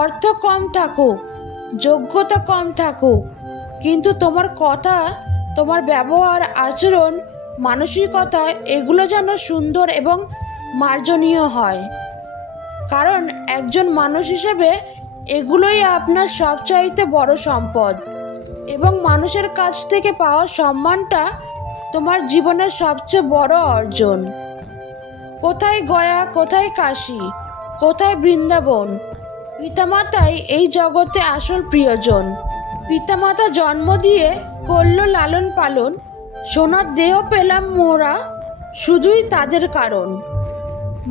অর্থ কম থাকুক, যোগ্যতা কম থাকুক, কিন্তু তোমার কথা, তোমার ব্যবহার, আচরণ, মানসিকতা এগুলো যেন সুন্দর এবং মার্জনীয় হয়। কারণ একজন মানুষ হিসেবে এগুলোই আপনার সবচাইতে বড় সম্পদ, এবং মানুষের কাছ থেকে পাওয়া সম্মানটা তোমার জীবনের সবচেয়ে বড় অর্জন। কোথায় গয়া, কোথায় কাশী, কোথায় বৃন্দাবন, পিতামাতাই এই জগতে আসল প্রিয়জন। পিতামাতা জন্ম দিয়ে করল লালন পালন, সোনার দেহ পেলাম মোরা শুধুই তাদের কারণ।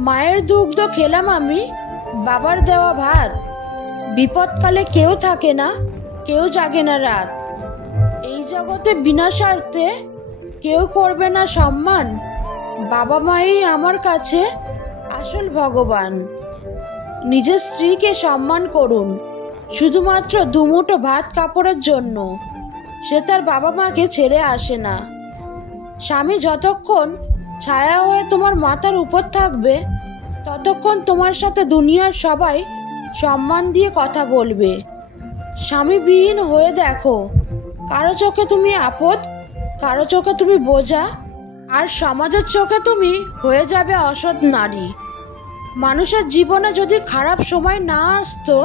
মায়ের দুগ্ধ খেলাম আমি, বাবার দেওয়া ভাত, বিপদকালে কেউ থাকে না, কেউ জাগে না রাত। এই জগতে বিনা স্বার্থে কেউ করবে না সম্মান, বাবা মাই আমার কাছে আসল ভগবান। নিজের স্ত্রীকে সম্মান করুন, শুধুমাত্র দুমুঠো ভাত কাপড়ের জন্য সে তার বাবা মাকে ছেড়ে আসে না। স্বামী যতক্ষণ ছায়া হয়ে তোমার মাথার উপর থাকবে, ততক্ষণ তোমার সাথে দুনিয়ার সবাই সম্মান দিয়ে কথা বলবে। স্বামীবিহীন হয়ে দেখো, কারো চোখে তুমি আপদ, কারো চোখে তুমি বোঝা, আর সমাজের চোখে তুমি হয়ে যাবে অসৎ নারী। মানুষের জীবনে যদি খারাপ সময় না আসতো,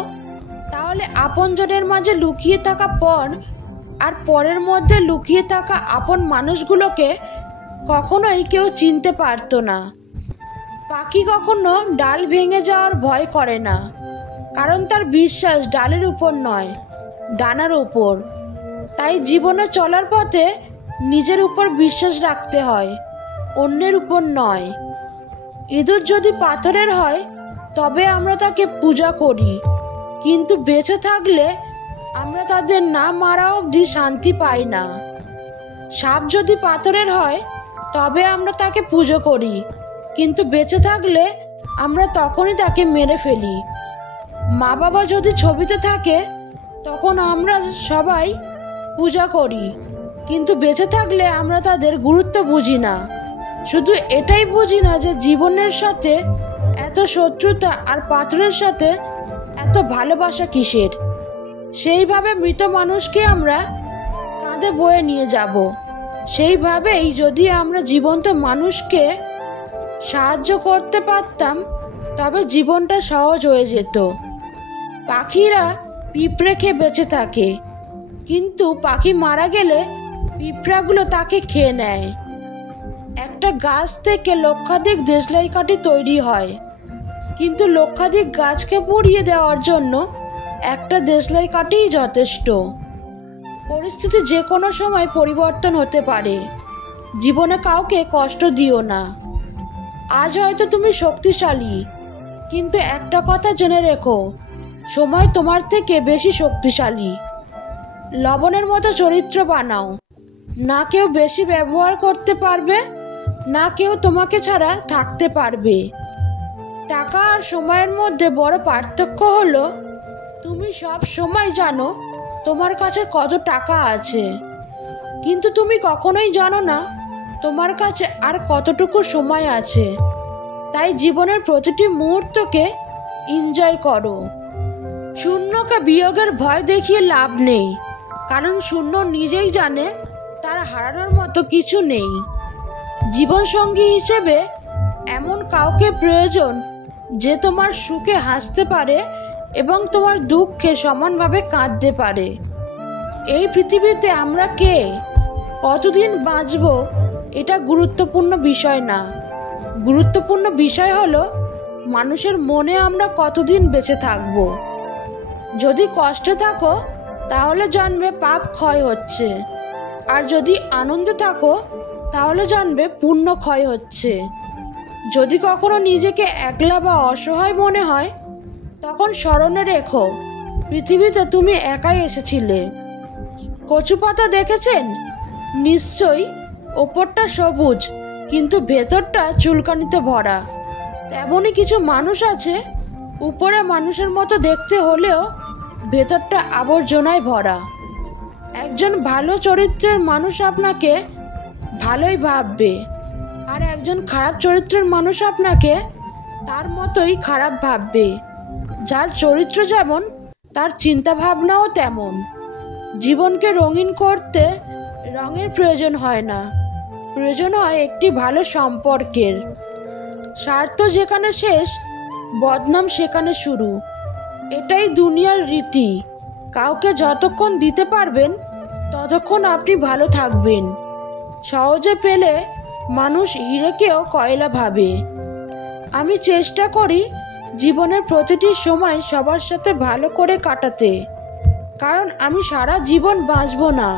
তাহলে আপনজনের মাঝে লুকিয়ে থাকা পর আর পরের মধ্যে লুকিয়ে থাকা আপন মানুষগুলোকে কখনোই কেউ চিনতে পারতো না। পাখি কখনো ডাল ভেঙে যাওয়ার ভয় করে না, কারণ তার বিশ্বাস ডালের উপর নয়, ডানার উপর। তাই জীবনে চলার পথে নিজের উপর বিশ্বাস রাখতে হয়, অন্যের উপর নয়। ইঁদুর যদি পাথরের হয় তবে আমরা তাকে পূজা করি, কিন্তু বেঁচে থাকলে আমরা তাদের না মারা অবধি শান্তি পাই না। সাপ যদি পাথরের হয় তবে আমরা তাকে পুজো করি, কিন্তু বেঁচে থাকলে আমরা তখনই তাকে মেরে ফেলি। মা বাবা যদি ছবিতে থাকে তখন আমরা সবাই পূজা করি, কিন্তু বেঁচে থাকলে আমরা তাদের গুরুত্ব বুঝি না। শুধু এটাই বুঝি না যে জীবনের সাথে এত শত্রুতা আর পাথরের সাথে এত ভালোবাসা কিসের। সেইভাবে মৃত মানুষকে আমরা কাঁধে বয়ে নিয়ে যাব। সেইভাবেই যদি আমরা জীবন্ত মানুষকে সাহায্য করতে পারতাম, তবে জীবনটা সহজ হয়ে যেত। পাখিরা পিঁপড়ে খেয়ে বেঁচে থাকে, কিন্তু পাখি মারা গেলে পিঁপড়াগুলো তাকে খেয়ে নেয়। একটা গাছ থেকে লক্ষাধিক দেশলাই কাঠি তৈরি হয়, কিন্তু লক্ষাধিক গাছকে পুড়িয়ে দেওয়ার জন্য একটা দেশলাই কাঠিই যথেষ্ট। পরিস্থিতি যে কোনো সময় পরিবর্তন হতে পারে। জীবনে কাউকে কষ্ট দিও না। আজ হয়তো তুমি শক্তিশালী, কিন্তু একটা কথা জেনে রেখো, সময় তোমার থেকে বেশি শক্তিশালী। লবণের মতো চরিত্র বানাও, না কেউ বেশি ব্যবহার করতে পারবে, না কেউ তোমাকে ছাড়া থাকতে পারবে। টাকা আর সময়ের মধ্যে বড় পার্থক্য হলো তুমি সব সময় জানো তোমার কাছে কত টাকা আছে, কিন্তু তুমি কখনোই জানো না তোমার কাছে আর কতটুকু সময় আছে। তাই জীবনের প্রতিটি মুহূর্তকে এনজয় করো। শূন্যকে বিয়োগের ভয় দেখিয়ে লাভ নেই, কারণ শূন্য নিজেই জানে তার হারানোর মতো কিছু নেই। জীবনসঙ্গী হিসেবে এমন কাউকে প্রয়োজন যে তোমার সুখে হাসতে পারে এবং তোমার দুঃখে সমানভাবে কাঁদতে পারে। এই পৃথিবীতে আমরা কে, কতদিন বাঁচব, এটা গুরুত্বপূর্ণ বিষয় না। গুরুত্বপূর্ণ বিষয় হলো মানুষের মনে আমরা কতদিন বেঁচে থাকব। যদি কষ্টে থাকো তাহলে জানবে পাপ ক্ষয় হচ্ছে, আর যদি আনন্দে থাকো তাহলে জানবে পুণ্য ক্ষয় হচ্ছে। যদি কখনো নিজেকে একলা বা অসহায় মনে হয়, তখন স্মরণে রেখো পৃথিবীতে তুমি একাই এসেছিলে। কচু পাতা দেখেছেন? নিশ্চয়ই ওপরটা সবুজ, কিন্তু ভেতরটা চুলকানিতে ভরা। তেমনই কিছু মানুষ আছে, উপরে মানুষের মতো দেখতে হলেও ভেতরটা আবর্জনায় ভরা। একজন ভালো চরিত্রের মানুষ আপনাকে ভালোই ভাববে, আর একজন খারাপ চরিত্রের মানুষ আপনাকে তার মতোই খারাপ ভাববে। যার চরিত্র যেমন তার চিন্তাভাবনাও তেমন। জীবনকে রঙিন করতে রঙের প্রয়োজন হয় না, প্রয়োজন হয় একটি ভালো সম্পর্কের। স্বার্থ যেখানে শেষ, বদনাম সেখানে শুরু। এটাই দুনিয়ার রীতি। কাউকে যতক্ষণ দিতে পারবেন ততক্ষণ আপনি ভালো থাকবেন। সহজে পেলে মানুষ হিরেকেও কয়লা ভাবে। আমি চেষ্টা করি জীবনের প্রতিটি সময় সবার সাথে ভালো করে কাটাতে, কারণ আমি সারা জীবন বাঁচব না,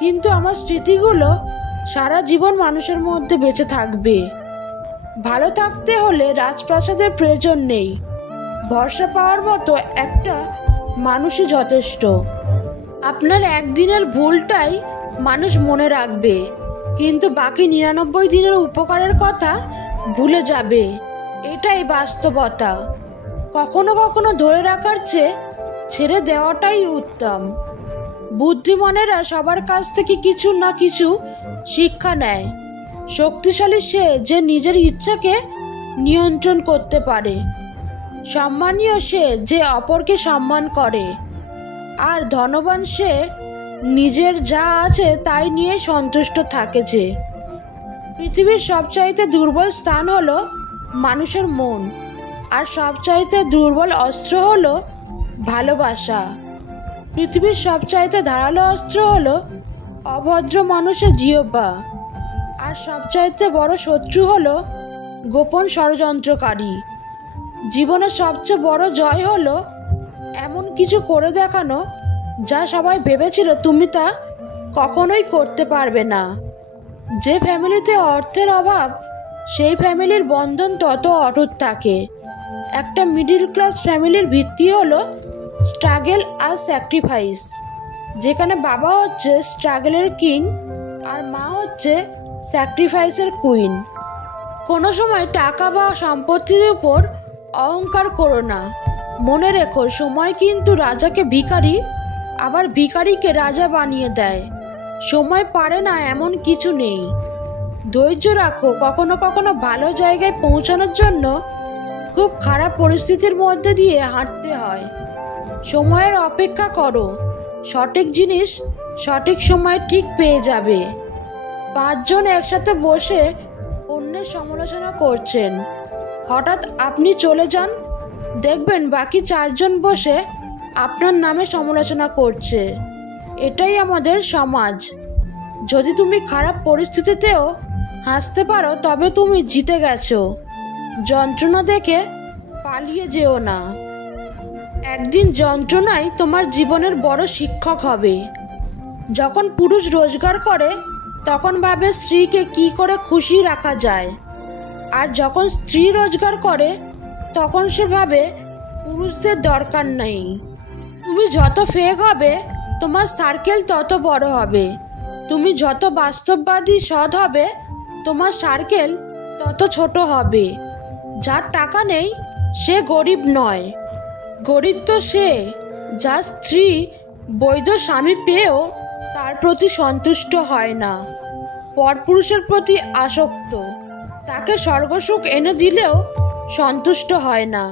কিন্তু আমার স্মৃতিগুলো সারা জীবন মানুষের মধ্যে বেঁচে থাকবে। ভালো থাকতে হলে রাজপ্রাসাদের প্রয়োজন নেই, ভরসা পাওয়ার মতো একটা মানুষই যথেষ্ট। আপনার একদিনের ভুলটাই মানুষ মনে রাখবে, কিন্তু বাকি 99 দিনের উপকারের কথা ভুলে যাবে। এটাই বাস্তবতা। কখনো কখনো ধরে রাখার চেয়ে ছেড়ে দেওয়াটাই উত্তম। বুদ্ধিমানেরা সবার কাছ থেকে কিছু না কিছু শিক্ষা নেয়। শক্তিশালী সে যে নিজের ইচ্ছাকে নিয়ন্ত্রণ করতে পারে। সম্মানীয় সে যে অপরকে সম্মান করে। আর ধনবান সে নিজের যা আছে তাই নিয়ে সন্তুষ্ট থাকে। যে পৃথিবীর সবচাইতে দুর্বল স্থান হলো মানুষের মন, আর সবচাইতে দুর্বল অস্ত্র হলো ভালোবাসা। পৃথিবীর সবচাইতে ধারালো অস্ত্র হলো অভদ্র মানুষের জিহ্বা, আর সবচাইতে বড় শত্রু হলো গোপন ষড়যন্ত্রকারী। জীবনের সবচেয়ে বড় জয় হলো এমন কিছু করে দেখানো যা সবাই ভেবেছিল তুমি তা কখনোই করতে পারবে না। যে ফ্যামিলিতে অর্থের অভাব, সেই ফ্যামিলির বন্ধন তত অটুট থাকে। একটা মিডল ক্লাস ফ্যামিলির ভিত্তি হলো স্ট্রাগল আর স্যাক্রিফাইস, যেখানে বাবা হচ্ছে স্ট্রাগলের কিং আর মা হচ্ছে স্যাক্রিফাইসের কুইন। কোনো সময় টাকা বা সম্পত্তির উপর অহংকার করো না। মনে রেখো, সময় কিন্তু রাজাকে ভিখারি, আবার ভিখারিকে রাজা বানিয়ে দেয়। সময় পারে না এমন কিছু নেই। ধৈর্য রাখো। কখনো কখনো ভালো জায়গায় পৌঁছানোর জন্য খুব খারাপ পরিস্থিতির মধ্যে দিয়ে হাঁটতে হয়। সময়ের অপেক্ষা করো, সঠিক জিনিস সঠিক সময় ঠিক পেয়ে যাবে। 5 জন একসাথে বসে অন্যের সমালোচনা করছেন, হঠাৎ আপনি চলে যান, দেখবেন বাকি 4 জন বসে আপনার নামে সমালোচনা করছে। এটাই আমাদের সমাজ। যদি তুমি খারাপ পরিস্থিতিতেও হাসতে পারো তবে তুমি জিতে গেছো। যন্ত্রণা দেখে পালিয়ে যেও না। একদিন যন্ত্রণাই তোমার জীবনের বড় শিক্ষক হবে। যখন পুরুষ রোজগার করে তখন ভাবে স্ত্রীকে কি করে খুশি রাখা যায়, আর যখন স্ত্রী রোজগার করে তখন সে ভাবে পুরুষদের দরকার নেই। তুমি যত ফেক হবে তোমার সার্কেল তত বড় হবে। তুমি যত বাস্তববাদী সৎ হবে তোমার সার্কেল তত ছোট হবে। যার টাকা নেই সে গরিব নয়, গরিব তো সে যার স্ত্রী বৈধ স্বামী পেয়েও তার প্রতি সন্তুষ্ট হয় না, পরপুরুষের প্রতি আসক্ত, তাকে স্বর্গসুখ এনে দিলেও সন্তুষ্ট হয় না।